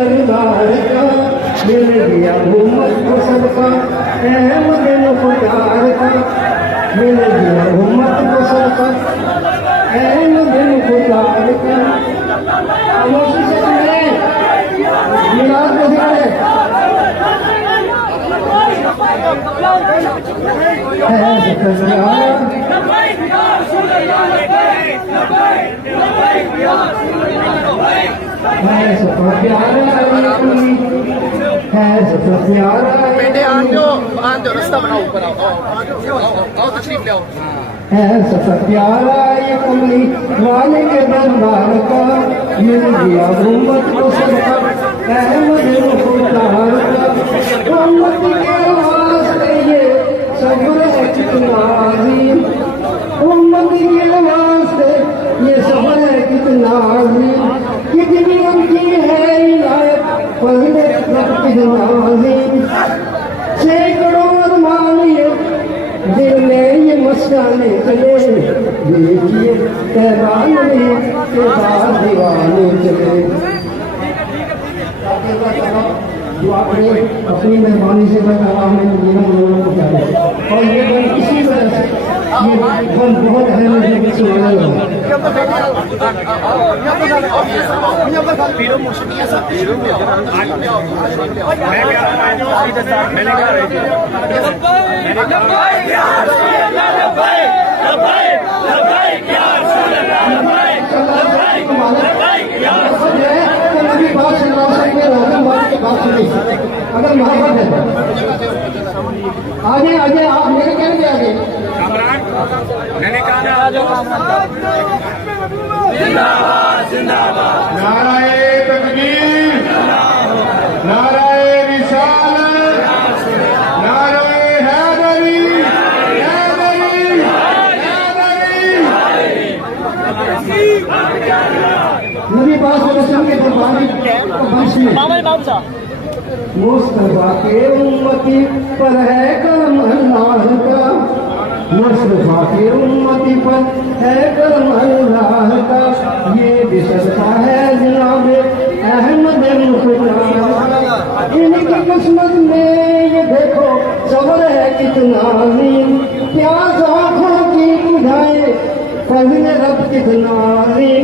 दरबार का मिल गया हुम्मत को सबका अहमद मुख्तार का मिल गया हुम्मत को सबका अहमद मुख्तार का खामोशी से सुने मिलाद को दिखाए है सफर प्यारा है सफर प्यारा बेटे आंजो रास्ता बनाओ ऊपर आओ तशरीफ ले आओ है सफर प्यारा ये कमली वाले के दरबार का मिल गया हुम्मत को सबका अहमद मुख्तार का हुम्मत के वास्ते ये सब्र है कितना अजीम हुम्मत के वास्ते ये सब्र है कितना अजीम कितनी उनकी है इनायत पढ़ने रब कितना अजीम सैकड़ों अरमान ये दिल में ये मस्ताने चले देखिए तहरान में के बाद दीवाने चले जो आपने अपनी मेहरबानी से बताया हमें जीवन लोगों को क्या और ये गन इसी वजह से ये गन बहुत अहम है किसी वजह अगर मोहब्बत है आगे आगे आप मेरे कहने आगे मैंने कहा जिंदाबाद जिंदाबाद नाराए तकबीर नाराए रिसालत नाराए हैदरी हैदरी हैदरी नबी पाक वसल्लम के दरबार में मुस्तफा के उम्मती पर है करम अल्लाह का मुस्तफा के उम्मती पर है करम अल्लाह का ये भी सदका है जनाब अहमद मुख्तार इनकी किस्मत में ये देखो सब्र है कितना अजीम प्यास आंखों की बुझाए फजल रब कितना अजीम